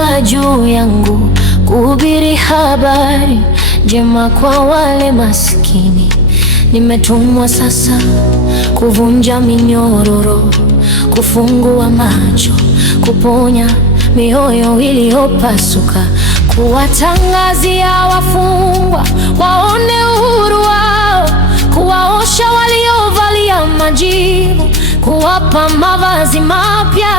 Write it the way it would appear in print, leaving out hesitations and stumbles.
umeweka juu yangu, kuhubiri habari njema kwa wale maskini. Nimetumwa sasa kuvunja minyororo, kufungua macho, kuponya mioyo iliyopasuka, kuwatangazia wafungwa waone uhuru wao, kuwaosha waliovalia majivu, kuwapa mavazi mapya.